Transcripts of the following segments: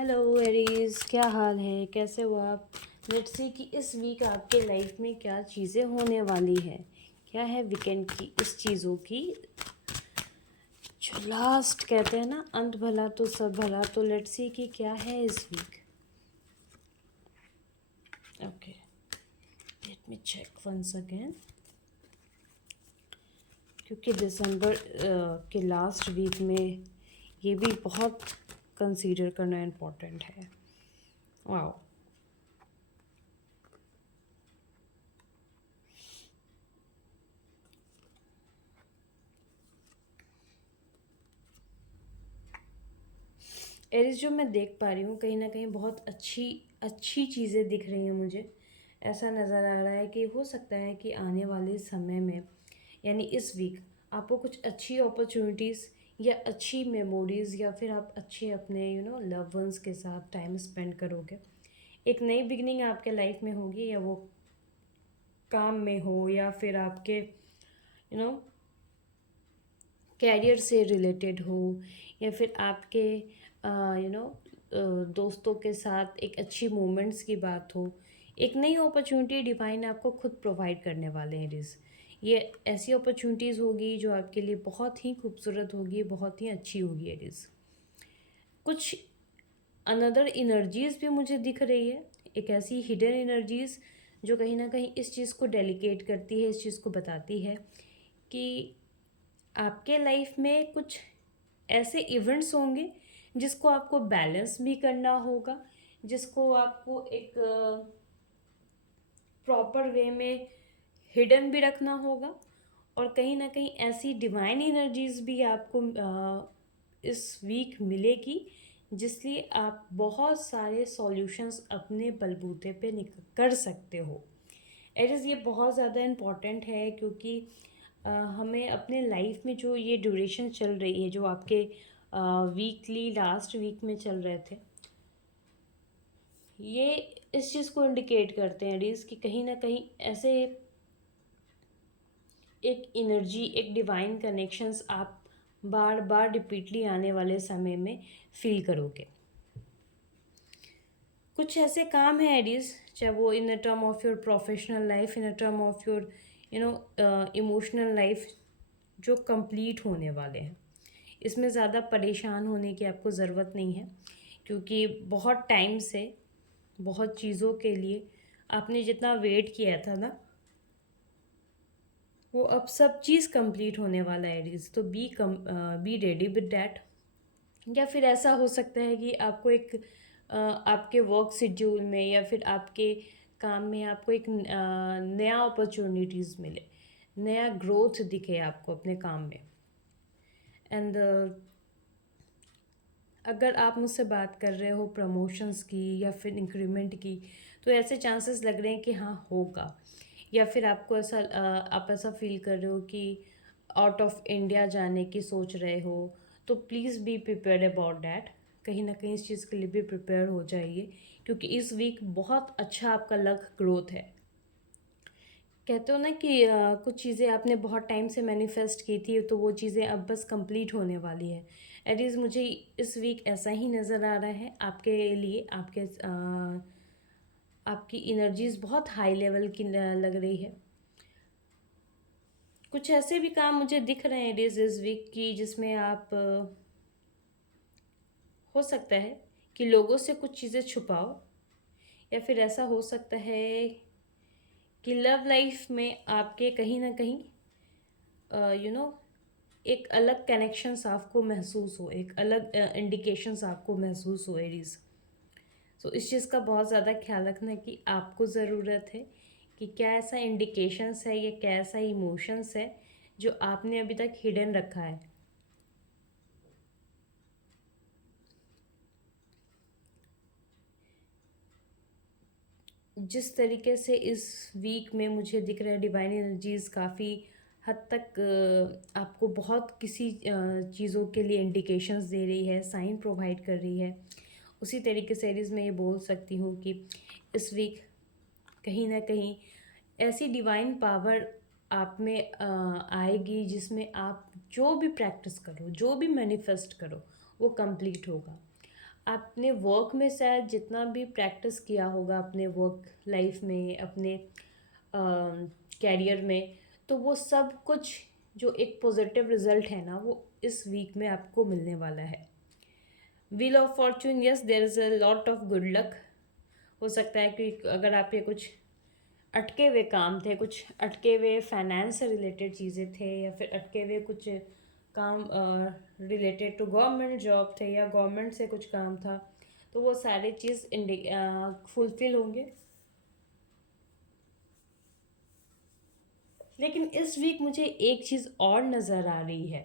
Hello Aries, क्या हाल है? कैसे हो आप? लेट्स सी कि इस वीक आपके लाइफ में क्या चीज़ें होने वाली है। क्या है वीकेंड की इस चीज़ों की जो लास्ट कहते हैं ना, अंत भला तो सब भला। तो लेट्स सी कि क्या है इस week. Okay, let me check once again, क्योंकि दिसंबर के लास्ट वीक में ये भी बहुत कंसीडर करना इम्पोर्टेंट है। वाओ, एरिस, जो मैं देख पा रही हूँ कहीं ना कहीं बहुत अच्छी अच्छी चीज़ें दिख रही हैं मुझे। ऐसा नज़र आ रहा है कि हो सकता है कि आने वाले समय में, यानी इस वीक, आपको कुछ अच्छी अपॉर्चुनिटीज़ या अच्छी मेमोरीज़ या फिर आप अच्छे अपने लव वंस के साथ टाइम स्पेंड करोगे। एक नई बिगनिंग आपके लाइफ में होगी, या वो काम में हो या फिर आपके कैरियर से रिलेटेड हो, या फिर आपके दोस्तों के साथ एक अच्छी मोमेंट्स की बात हो। एक नई अपॉर्चुनिटी डिवाइन आपको खुद प्रोवाइड करने वाले हैं रिज। ये ऐसी अपॉर्चुनिटीज़ होगी जो आपके लिए बहुत ही खूबसूरत होगी, बहुत ही अच्छी होगी रिज। कुछ अनदर एनर्जीज़ भी मुझे दिख रही है, एक ऐसी हिडन एनर्जीज़ जो कहीं ना कहीं इस चीज़ को डेलिकेट करती है, इस चीज़ को बताती है कि आपके लाइफ में कुछ ऐसे इवेंट्स होंगे जिसको आपको बैलेंस भी करना होगा, जिसको आपको एक प्रॉपर वे में हिडन भी रखना होगा। और कहीं ना कहीं ऐसी डिवाइन एनर्जीज भी आपको इस वीक मिलेगी, जिसलिए आप बहुत सारे सॉल्यूशंस अपने बलबूते पे कर सकते हो। एट इज़ ये बहुत ज़्यादा इम्पॉर्टेंट है, क्योंकि हमें अपने लाइफ में जो ये ड्यूरेशन चल रही है, जो आपके वीकली लास्ट वीक में चल रहे थे, ये इस चीज़ को इंडिकेट करते हैं डीज कि कहीं ना कहीं ऐसे एक एनर्जी, एक डिवाइन कनेक्शंस आप बार बार रिपीटली आने वाले समय में फील करोगे। कुछ ऐसे काम हैं एडीज, चाहे वो in the term of your professional life, in the term of your emotional life, जो कंप्लीट होने वाले हैं। इसमें ज़्यादा परेशान होने की आपको ज़रूरत नहीं है, क्योंकि बहुत टाइम से बहुत चीज़ों के लिए आपने जितना वेट किया था ना, वो अब सब चीज़ कंप्लीट होने वाला है एडीज। तो बी रेडी विद डैट। या फिर ऐसा हो सकता है कि आपको एक आपके वर्क शेड्यूल में या फिर आपके काम में आपको एक नया अपॉर्चुनिटीज़ मिले, नया ग्रोथ दिखे आपको अपने काम में। एंड अगर आप मुझसे बात कर रहे हो प्रमोशंस की या फिर इंक्रीमेंट की, तो ऐसे चांसेस लग रहे हैं कि हाँ होगा। या फिर आपको ऐसा आप ऐसा फील कर रहे हो कि आउट ऑफ इंडिया जाने की सोच रहे हो, तो please be prepared about that. कहीं ना कहीं इस चीज़ के लिए भी प्रिपेयर हो जाइए, क्योंकि इस वीक बहुत अच्छा आपका लक ग्रोथ है। कहते हो ना कि कुछ चीज़ें आपने बहुत टाइम से मैनिफेस्ट की थी, तो वो चीज़ें अब बस कंप्लीट होने वाली है। एटलीस्ट मुझे इस वीक ऐसा ही नज़र आ रहा है आपके लिए। आपकी एनर्जीज बहुत हाई लेवल की लग रही है। कुछ ऐसे भी काम मुझे दिख रहे हैं डेज इस वीक की, जिसमें आप हो सकता है कि लोगों से कुछ चीज़ें छुपाओ, या फिर ऐसा हो सकता है कि लव लाइफ में आपके कहीं ना कहीं एक अलग कनेक्शंस आपको महसूस हो, एक अलग इंडिकेशंस आपको महसूस हो एरीज। तो इस चीज़ का बहुत ज़्यादा ख्याल रखना कि आपको ज़रूरत है कि क्या ऐसा इंडिकेशंस है या क्या ऐसा इमोशंस है जो आपने अभी तक हिडन रखा है। जिस तरीके से इस वीक में मुझे दिख रहा है डिवाइन एनर्जीज काफ़ी हद तक आपको बहुत किसी चीज़ों के लिए इंडिकेशंस दे रही है, साइन प्रोवाइड कर रही है। उसी तरीके से एरीज मैं ये बोल सकती हूँ कि इस वीक कहीं ना कहीं ऐसी डिवाइन पावर आप में आएगी, जिसमें आप जो भी प्रैक्टिस करो, जो भी मैनिफेस्ट करो, वो कंप्लीट होगा। आपने वर्क में शायद जितना भी प्रैक्टिस किया होगा अपने वर्क लाइफ में, अपने कैरियर में, तो वो सब कुछ जो एक पॉजिटिव रिजल्ट है ना, वो इस वीक में आपको मिलने वाला है। Wheel of fortune, yes there is a lot of good luck. हो सकता है कि अगर आप ये कुछ अटके हुए काम थे, कुछ अटके हुए फाइनेंस से रिलेटेड चीज़ें थे, या फिर अटके हुए कुछ काम रिलेटेड टू गवर्नमेंट जॉब थे, या गवर्नमेंट से कुछ काम था, तो वो सारे चीज़ फुलफिल होंगे। लेकिन इस वीक मुझे एक चीज़ और नज़र आ रही है,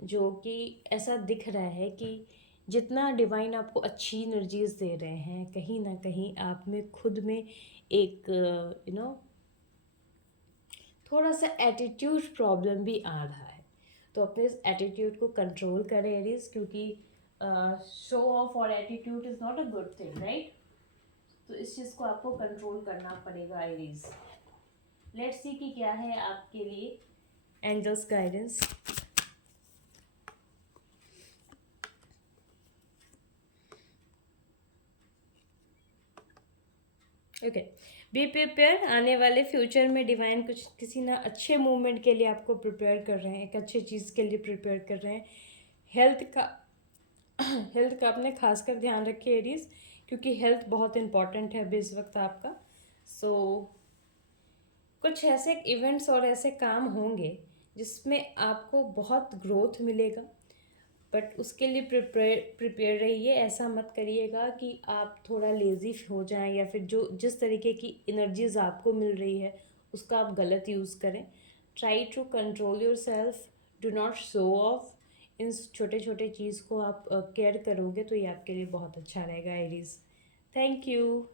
जो कि ऐसा दिख रहा है कि जितना डिवाइन आपको अच्छी एनर्जीज दे रहे हैं, कहीं ना कहीं आप में खुद में एक थोड़ा सा एटीट्यूड प्रॉब्लम भी आ रहा है। तो अपने इस एटीट्यूड को कंट्रोल करें एरीज, क्योंकि शो ऑफ और attitude is not a good thing, right? तो इस चीज़ को आपको कंट्रोल करना पड़ेगा एरीज। लेट्स सी कि क्या है आपके लिए angels guidance. Okay, be prepare. आने वाले फ्यूचर में डिवाइन कुछ किसी ना अच्छे मूवमेंट के लिए आपको प्रिपेयर कर रहे हैं, एक अच्छे चीज़ के लिए प्रिपेयर कर रहे हैं। हेल्थ का हेल्थ का अपने खासकर ध्यान रखिए एरीज, क्योंकि हेल्थ बहुत इंपॉर्टेंट है अभी इस वक्त आपका। सो कुछ ऐसे इवेंट्स और ऐसे काम होंगे जिसमें आपको बहुत ग्रोथ मिलेगा, बट उसके लिए प्रिपेयर रहिए। ऐसा मत करिएगा कि आप थोड़ा लेज़ी हो जाएं, या फिर जो जिस तरीके की एनर्जीज आपको मिल रही है उसका आप गलत यूज़ करें। Try to control yourself, do not show off. इन छोटे छोटे चीज़ को आप केयर करोगे तो ये आपके लिए बहुत अच्छा रहेगा एरीज। Thank you.